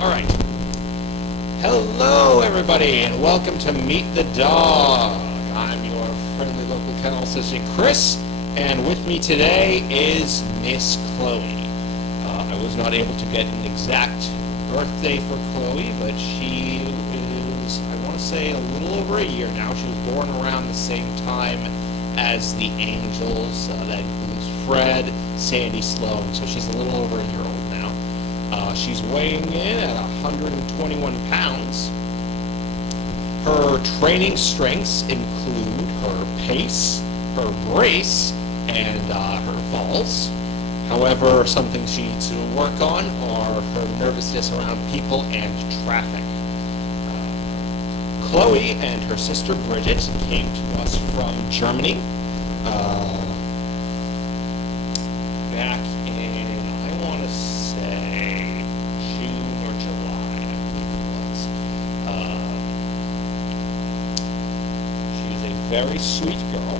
All right. Hello, everybody, and welcome to Meet the Dog. I'm your friendly local kennel assistant, Chris, and with me today is Miss Chloe. I was not able to get an exact birthday for Chloe, but she is, I want to say, a little over a year now. She was born around the same time as the Angels. That includes Fred, Sandy, Sloan, so she's a little over a year old now. She's weighing in at 121 pounds. Her training strengths include her pace, her brace, and her falls. However, some things she needs to work on are her nervousness around people and traffic. Chloe and her sister Bridget came to us from Germany back in, I want to say, June or July, I believe it was. She's a very sweet girl.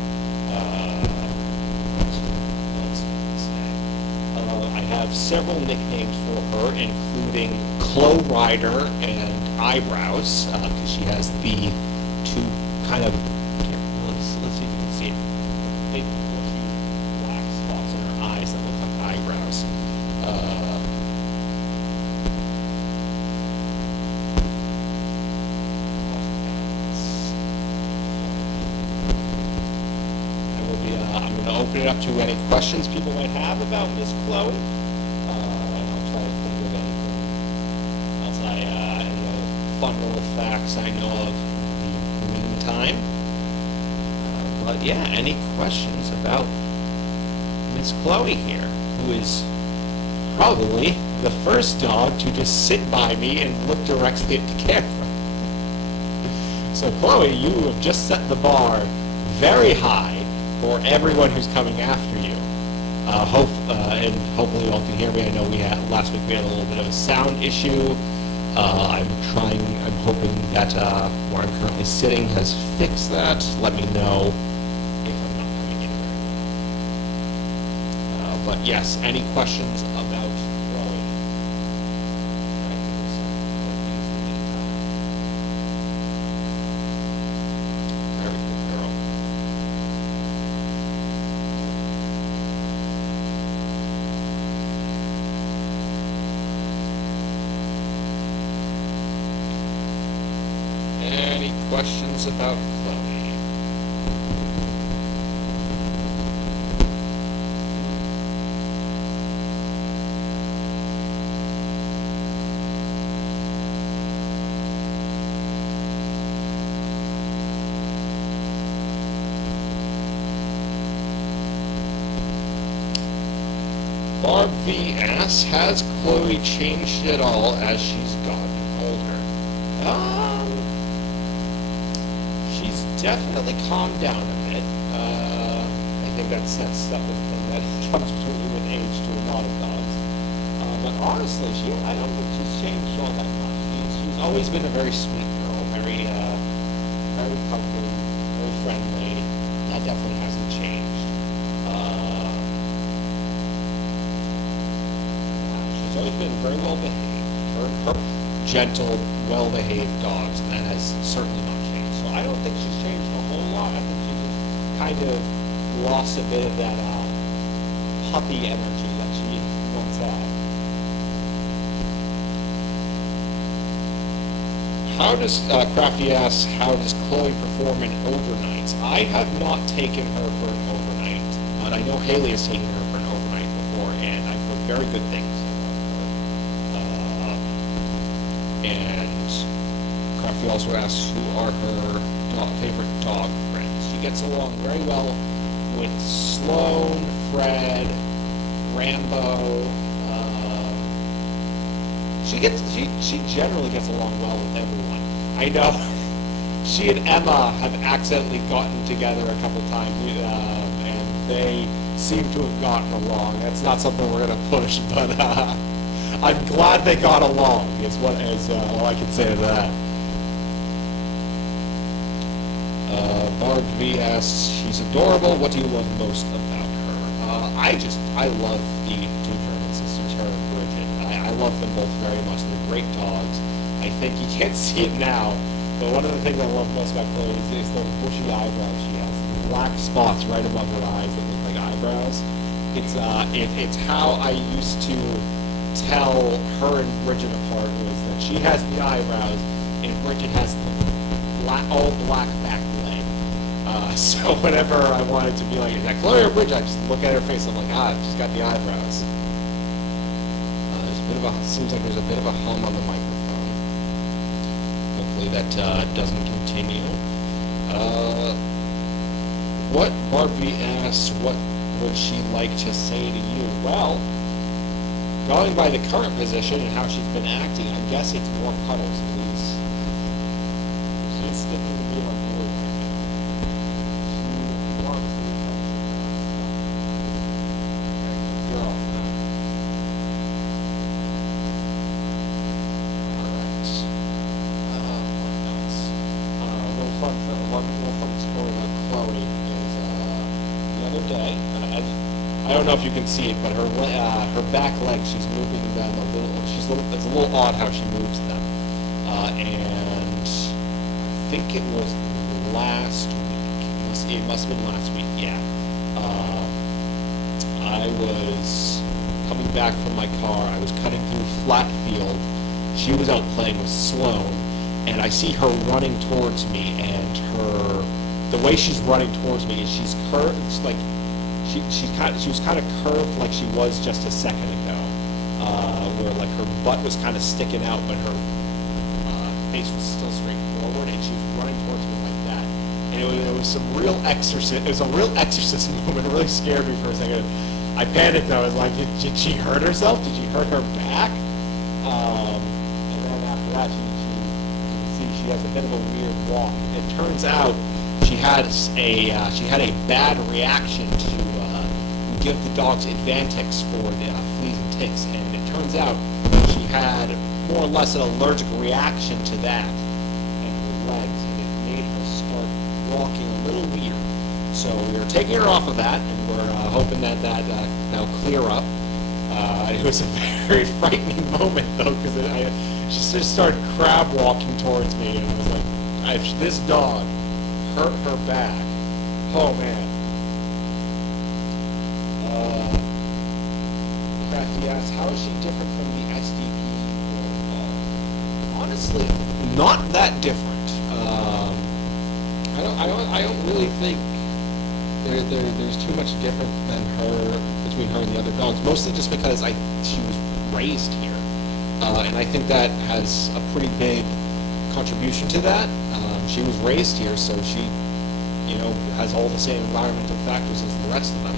I have several nicknames for her, including Chloe Rider and Eyebrows, because she has the two kind of, let's see if you can see it, big bushy black spots in her eyes that look like eyebrows. I'm going to open it up to any questions people might have about Miss Chloe. I'll try to think of anything else, any other fun little facts I know of in the meantime. But yeah, any questions about Miss Chloe here, who is probably the first dog to just sit by me and look directly at the camera. So Chloe, you have just set the bar very high for everyone who's coming after you. And hopefully you all can hear me. I know last week we had a little bit of a sound issue. I'm hoping that where I'm currently sitting has fixed that. Let me know if I'm not coming in very. But yes, any questions about Chloe? Very good girl. Any questions about Chloe? Barb V asks, has Chloe changed at all as she's gotten older? She's definitely calmed down a bit. I think that's something that comes with age to a lot of dogs. But honestly, I don't think she's changed all that much. She's always been a very sweet girl, very comforting, very friendly. That definitely hasn't changed. She's always been very well behaved. Her gentle, well-behaved dogs, and that has certainly not changed. So I don't think she's changed a whole lot. I think she just kind of lost a bit of that puppy energy that she once had. How does, Crafty asks, how does Chloe perform in overnights? I have not taken her for an overnight, but I know Haley has taken her for an overnight before, and I've heard very good things about her. And Crafty also asks, who are her favorite dog friends? She gets along very well with Sloan, Fred, Rambo. She generally gets along well with everyone. I know she and Emma have accidentally gotten together a couple times, and they seem to have gotten along. That's not something we're going to push, but I'm glad they got along. Is all I can say to that. Barb V asks, she's adorable. What do you love most about her? I love the two German sisters, her and Bridget. I love them both very much. They're great dogs. I think you can't see it now, but one of the things I love most about Chloe is those bushy eyebrows she has. Black spots right above her eyes that look like eyebrows. It's how I used to tell her and Bridget apart, was that she has the eyebrows and Bridget has the all black back leg. So whenever I wanted to be like, is that Chloe or Bridget? I just look at her face. I'm like, she's got the eyebrows. Seems like there's a bit of a hum on the microphone. Hopefully that doesn't continue. What Barbie asks, what would she like to say to you? Well, going by the current position and how she's been acting, I guess it's more cuddles, please. She's sticking to me on board right now. She wants to be girl. Alright. What else? One fun story about Chloe is the other day, I don't know if you can see it, but her back leg, she's moving them a little. It's a little odd how she moves them, and I think it was last week. It must have been last week. Yeah, I was coming back from my car. I was cutting through flat field. She was out playing with Sloan, and I see her running towards me, and the way she's running towards me is she's curved. It's like she was kind of curved like she was just a second ago, where like her butt was kind of sticking out, but her face was still straight forward, and she was running towards me like that. And it was some real exorcist. It was a real exorcist moment. It really scared me for a second. I panicked. I was like, did she hurt herself? Did she hurt her back? And then after that, you can see she has a bit of a weird walk. It turns out she had a bad reaction to give the dogs Advantix for the fleas and ticks, and it turns out she had more or less an allergic reaction to that in her legs, and it made her start walking a little weird. So we were taking her off of that, and we're hoping that now clear up. It was a very frightening moment though, because she just started crab walking towards me, and I was like, if this dog hurt her back, oh man. Crafty asks, how is she different from the SDP dog? Honestly, not that different. I don't really think there's too much different between her and the other dogs. Mostly just because she was raised here, and I think that has a pretty big contribution to that. She was raised here, so she, has all the same environmental factors as the rest of them.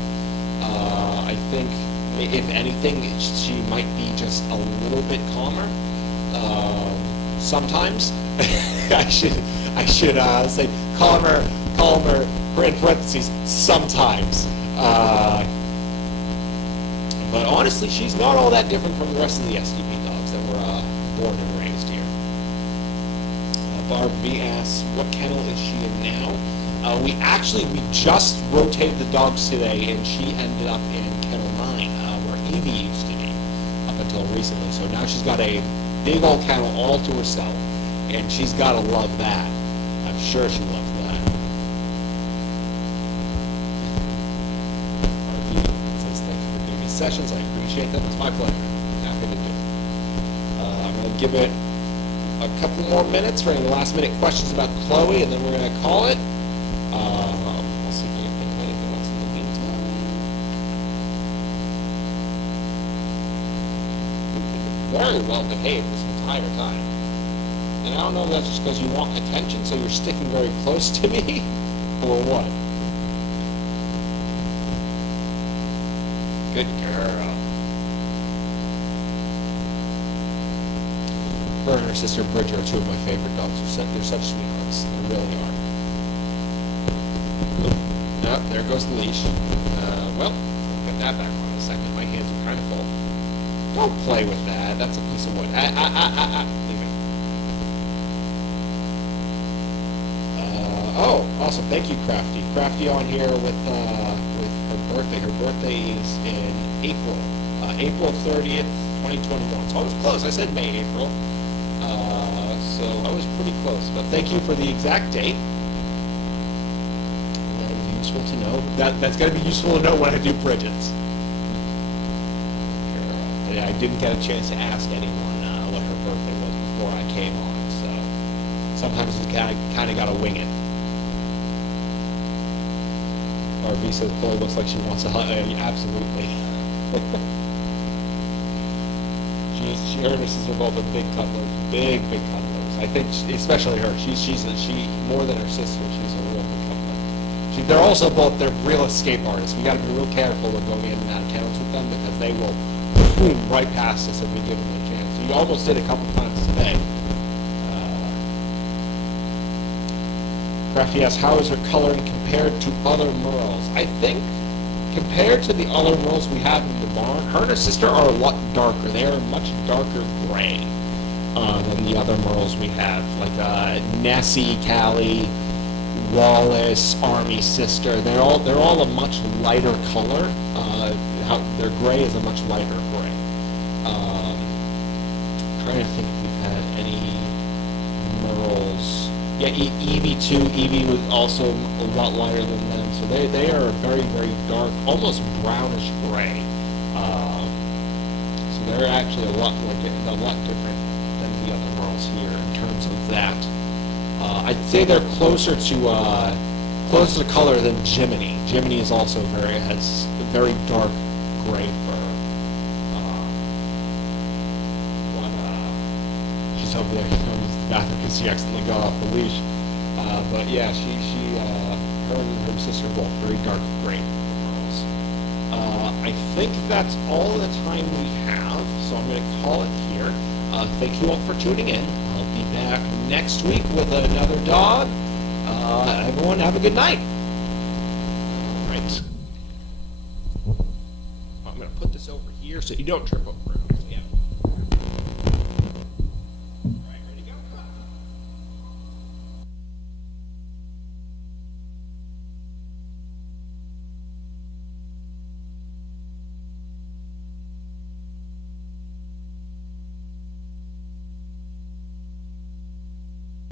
I think, if anything, she might be just a little bit calmer. Sometimes, I should say calmer, in parentheses, sometimes. But honestly, she's not all that different from the rest of the SDP dogs that were born and raised here. Barb B asks, what kennel is she in now? We just rotated the dogs today, and she ended up in kennel 9, where Evie used to be up until recently. So now she's got a big old kennel all to herself, and she's got to love that. I'm sure she loves that. RV says, thank you for giving me sessions. I appreciate them. It's my pleasure. Happy to do. I'm going to give it a couple more minutes for any last-minute questions about Chloe, and then we're going to call it. I'll see if I can think of anything else in the meantime. Very well behaved this entire time. And I don't know if that's just because you want attention, so you're sticking very close to me, or what? Good girl. Her and her sister Bridget are two of my favorite dogs. They're such sweethearts. They really are. Nope, there goes the leash. Well, I'll put that back on in a second. My hands are kind of full. Don't play with that. That's a piece of wood. Leave it. Oh, awesome. Thank you, Crafty. Crafty on here with her birthday. Her birthday is in April April 30th, 2021. So I was close. I said May, April. So I was pretty close. But thank you for the exact date. That is useful to know. That's going to be useful to know when I do Bridget's. I didn't get a chance to ask anyone what her birthday was before I came on. So sometimes you kind of got to wing it. RV says Chloe looks like she wants a hug. Absolutely. Her and her sister both are big cuddlers, big cuddlers. I think, especially her, she more than her sister. She's a real big cuddler. They're also they're real escape artists. We got to be real careful of going in and out of towns with them because they will boom right past us if we give them a chance. So you almost did a couple times today. Graffy asks, how is her coloring compared to other merles? I think compared to the other merles we have in the barn, her and her sister are a lot darker. They are much darker gray than the other merles we have, like Nessie, Callie, Wallace, Army sister. They're all a much lighter color. Their gray is a much lighter gray. Trying to think if we've had any merles. Yeah, Evie too. Evie was also a lot lighter than them, so they are very, very dark, almost brownish gray. So they're actually a lot different than the other merles here in terms of that. I'd say they're closer to color than Jiminy. Jiminy is also has very dark gray fur. She's over there. She's going to the bathroom because she accidentally got off the leash. But yeah, her and her sister are both very dark gray girls. I think that's all the time we have, so I'm going to call it here. Thank you all for tuning in. I'll be back next week with another dog. Everyone have a good night. All right. I'm going to put this over here so you don't trip over it.